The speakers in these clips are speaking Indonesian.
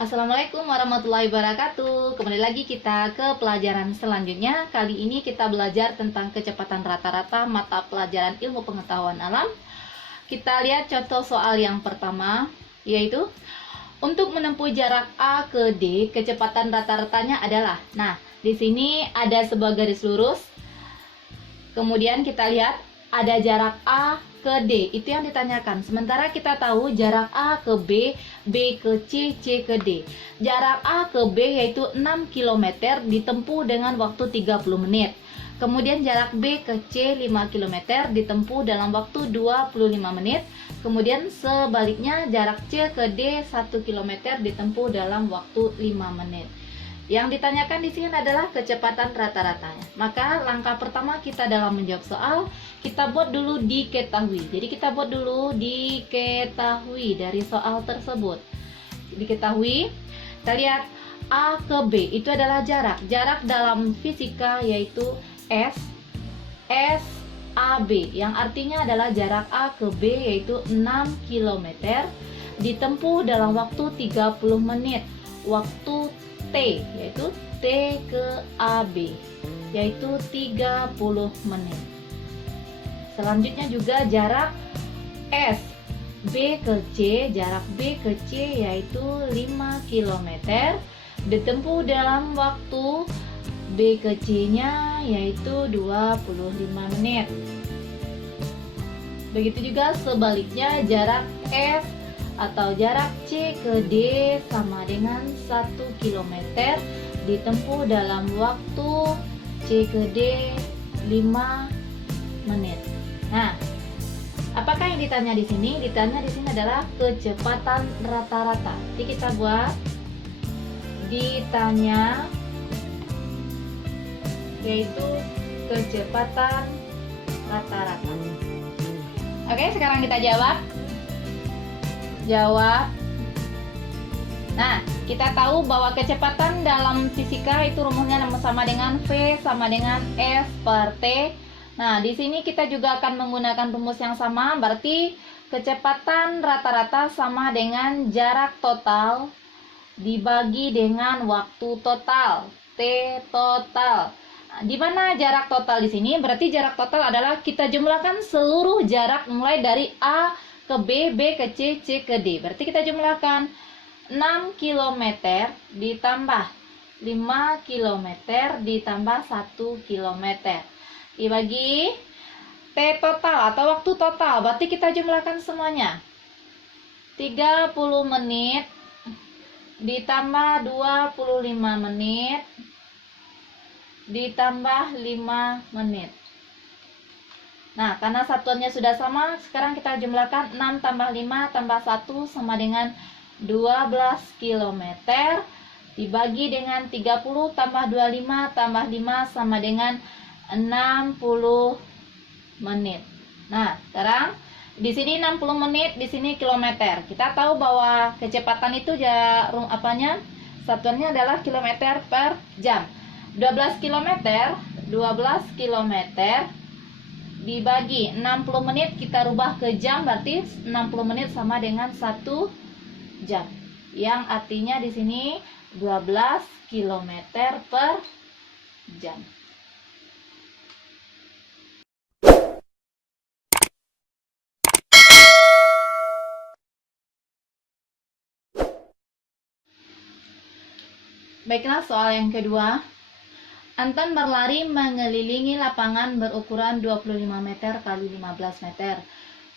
Assalamualaikum warahmatullahi wabarakatuh. Kembali lagi kita ke pelajaran selanjutnya. Kali ini kita belajar tentang kecepatan rata-rata mata pelajaran ilmu pengetahuan alam. Kita lihat contoh soal yang pertama, yaitu untuk menempuh jarak A ke D, kecepatan rata-ratanya adalah. Nah, di sini ada sebuah garis lurus. Kemudian kita lihat ada jarak A ke D, itu yang ditanyakan. Sementara kita tahu jarak A ke B, B ke C, C ke D. Jarak A ke B yaitu 6 km ditempuh dengan waktu 30 menit. Kemudian jarak B ke C 5 km ditempuh dalam waktu 25 menit. Kemudian sebaliknya jarak C ke D 1 km ditempuh dalam waktu 5 menit. Yang ditanyakan di sini adalah kecepatan rata-ratanya. Maka langkah pertama kita dalam menjawab soal, kita buat dulu diketahui. Jadi kita buat dulu diketahui dari soal tersebut. Diketahui, kita lihat A ke B itu adalah jarak. Jarak dalam fisika yaitu S AB, yang artinya adalah jarak A ke B yaitu 6 km ditempuh dalam waktu 30 menit. Waktu T yaitu T ke AB yaitu 30 menit. Selanjutnya juga jarak S B ke C, jarak B ke C yaitu 5 km ditempuh dalam waktu B ke C nya yaitu 25 menit. Begitu juga sebaliknya jarak S atau jarak C ke D sama dengan 1 km ditempuh dalam waktu C ke D 5 menit. Nah, apakah yang ditanya di sini? Ditanya di sini adalah kecepatan rata-rata. Jadi kita buat ditanya yaitu kecepatan rata-rata. Oke, sekarang kita jawab. Nah, kita tahu bahwa kecepatan dalam fisika itu rumusnya sama dengan V sama dengan F per T. Nah, di sini kita juga akan menggunakan rumus yang sama, berarti kecepatan rata-rata sama dengan jarak total dibagi dengan waktu total, T total. Nah, di mana jarak total di sini? Berarti jarak total adalah kita jumlahkan seluruh jarak mulai dari A ke B, B ke C, C ke D. Berarti kita jumlahkan 6 km ditambah 5 km ditambah 1 km dibagi T total atau waktu total. Berarti kita jumlahkan semuanya. 30 menit ditambah 25 menit ditambah 5 menit. Nah, karena satuannya sudah sama, sekarang kita jumlahkan 6 tambah 5 tambah 1 sama dengan 12 km dibagi dengan 30 tambah 25 tambah 5 sama dengan 60 menit. Nah, sekarang di sini 60 menit, di sini kilometer. Kita tahu bahwa kecepatan itu satuannya adalah kilometer per jam. 12 km dibagi 60 menit kita rubah ke jam, berarti 60 menit sama dengan 1 jam. Yang artinya di sini 12 km per jam. Baiklah, soal yang kedua. Anton berlari mengelilingi lapangan berukuran 25 meter kali 15 meter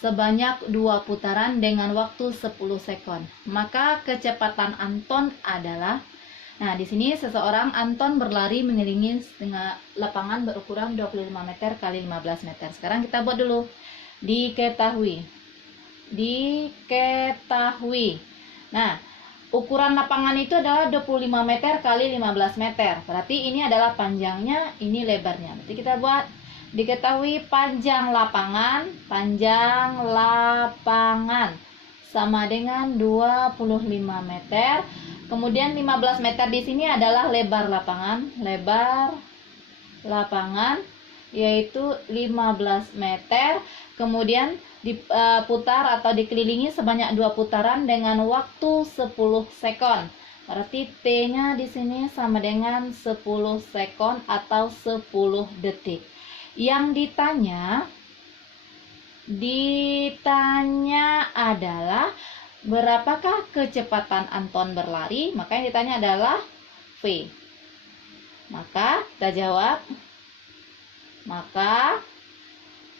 sebanyak 2 putaran dengan waktu 10 sekon. Maka kecepatan Anton adalah. Nah, di sini seseorang Anton berlari mengelilingi dengan lapangan berukuran 25 meter kali 15 meter. Sekarang kita buat dulu diketahui. Nah, ukuran lapangan itu adalah 25 meter kali 15 meter. Berarti ini adalah panjangnya, ini lebarnya. Berarti kita buat diketahui panjang lapangan sama dengan 25 meter. Kemudian 15 meter di sini adalah lebar lapangan yaitu 15 meter. Kemudian diputar atau dikelilingi sebanyak 2 putaran dengan waktu 10 sekon. Berarti T-nya di sini sama dengan 10 sekon atau 10 detik. Yang ditanya adalah berapakah kecepatan Anton berlari? Maka yang ditanya adalah V. Maka kita jawab, maka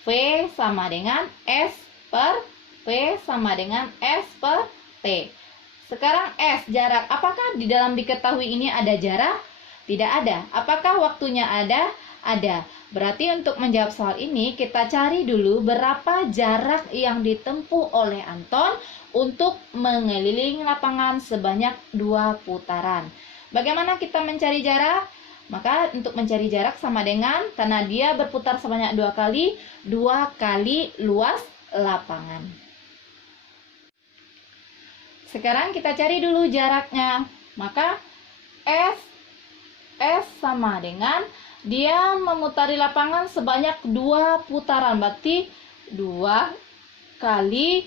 V sama dengan S per T. Sekarang S, jarak. Apakah di dalam diketahui ini ada jarak? Tidak ada. Apakah waktunya ada? Ada. Berarti untuk menjawab soal ini kita cari dulu berapa jarak yang ditempuh oleh Anton untuk mengelilingi lapangan sebanyak 2 putaran. Bagaimana kita mencari jarak? Maka untuk mencari jarak sama dengan, karena dia berputar sebanyak 2 kali luas lapangan. Sekarang kita cari dulu jaraknya. Maka S sama dengan dia memutari lapangan sebanyak 2 putaran. Berarti 2 kali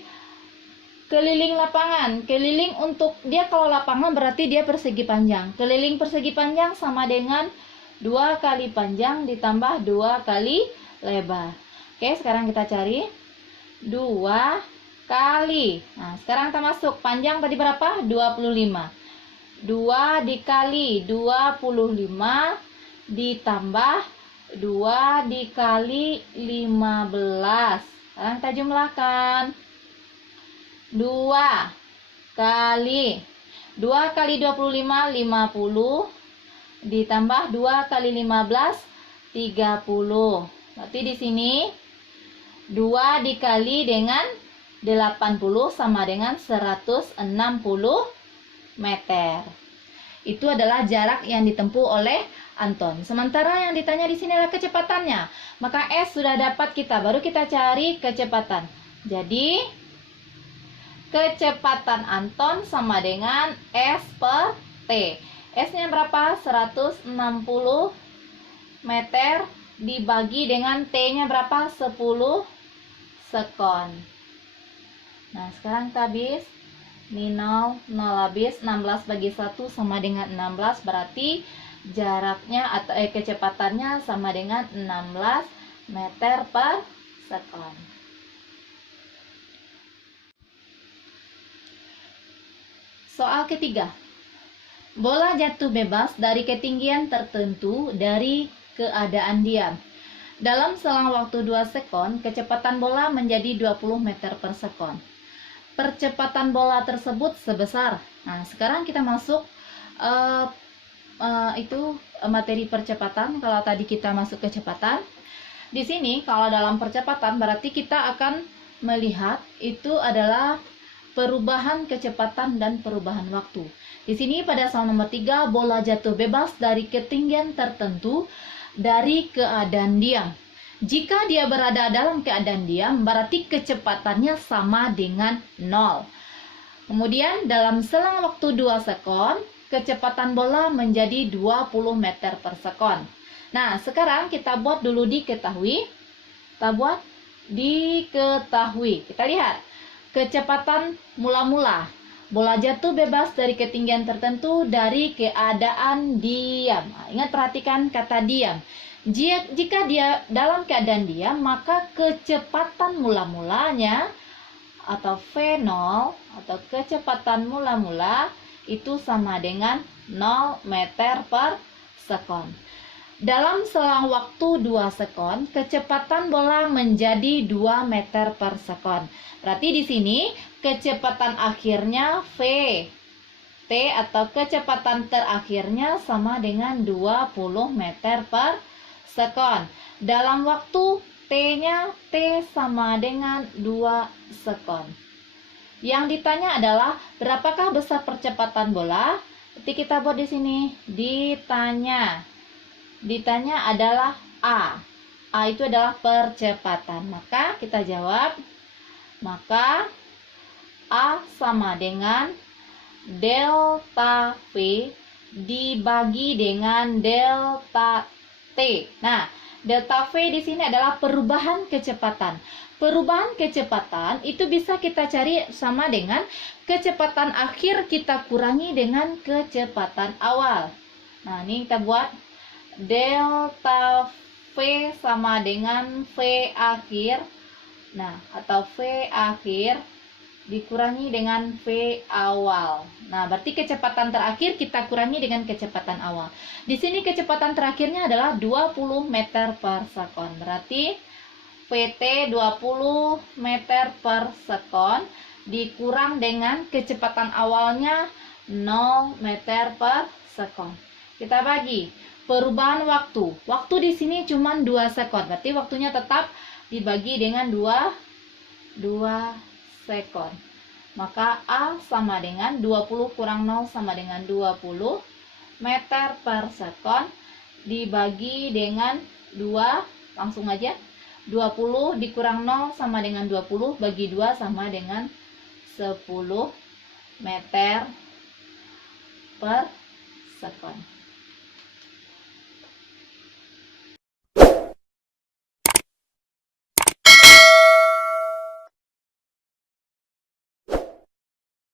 keliling lapangan. Keliling untuk dia, kalau lapangan berarti dia persegi panjang. Keliling persegi panjang sama dengan 2 kali panjang ditambah 2 kali lebar. Oke, sekarang kita cari 2 kali. Nah, sekarang kita masuk. Panjang tadi berapa? 25. 2 dikali 25 ditambah 2 dikali 15. Sekarang kita jumlahkan. 2 kali 25, 50 ditambah 2 kali 15, 30. Berarti di sini 2 dikali dengan 80 sama dengan 160 meter. Itu adalah jarak yang ditempuh oleh Anton. Sementara yang ditanya di sini adalah kecepatannya. Maka S sudah dapat kita, baru kita cari kecepatan. Jadi kecepatan Anton sama dengan S per T. S-nya berapa? 160 meter dibagi dengan T-nya berapa? 10 sekon. Nah, sekarang kita habis. Ini 0 habis. 16 bagi 1 sama dengan 16. Berarti jaraknya atau kecepatannya sama dengan 16 meter per sekon. Soal ketiga. Bola jatuh bebas dari ketinggian tertentu dari keadaan diam. Dalam selang waktu 2 sekon, kecepatan bola menjadi 20 meter per sekon. Percepatan bola tersebut sebesar. Nah, sekarang kita masuk materi percepatan. Kalau tadi kita masuk kecepatan, di sini kalau dalam percepatan berarti kita akan melihat itu adalah perubahan kecepatan dan perubahan waktu. Di sini pada soal nomor 3, bola jatuh bebas dari ketinggian tertentu dari keadaan diam. Jika dia berada dalam keadaan diam, berarti kecepatannya sama dengan 0. Kemudian dalam selang waktu 2 sekon, kecepatan bola menjadi 20 meter per sekon. Nah, sekarang kita buat dulu diketahui. Kita lihat. Kecepatan mula-mula. Bola jatuh bebas dari ketinggian tertentu dari keadaan diam. Nah, ingat, perhatikan kata diam. Jika dia dalam keadaan diam, maka kecepatan mula-mulanya atau V0 atau kecepatan mula-mula itu sama dengan 0 meter per sekon. Dalam selang waktu 2 sekon, kecepatan bola menjadi 2 meter per sekon. Berarti di sini kecepatan akhirnya V T atau kecepatan terakhirnya sama dengan 20 meter per sekon. Dalam waktu T-nya T sama dengan 2 sekon. Yang ditanya adalah berapakah besar percepatan bola? Jadi kita buat di sini. Ditanya adalah A. A itu adalah percepatan. Maka kita jawab. Maka A sama dengan delta V dibagi dengan delta T. Nah, Delta V di sini adalah perubahan kecepatan. Perubahan kecepatan itu bisa kita cari sama dengan kecepatan akhir kita kurangi dengan kecepatan awal. Nah, ini kita buat delta V sama dengan V akhir. Nah, atau V akhir dikurangi dengan V awal. Nah, berarti kecepatan terakhir kita kurangi dengan kecepatan awal. Di sini kecepatan terakhirnya adalah 20 meter per sekon. Berarti VT 20 meter per sekon dikurang dengan kecepatan awalnya 0 meter per sekon. Kita bagi perubahan waktu. Waktu di sini cuma 2 sekon. Berarti waktunya tetap dibagi dengan 2 sekon. Maka A sama dengan 20 kurang 0 sama dengan 20 meter per sekon dibagi dengan 2, langsung aja. 20 dikurang 0 sama dengan 20, bagi 2 sama dengan 10 meter per sekon.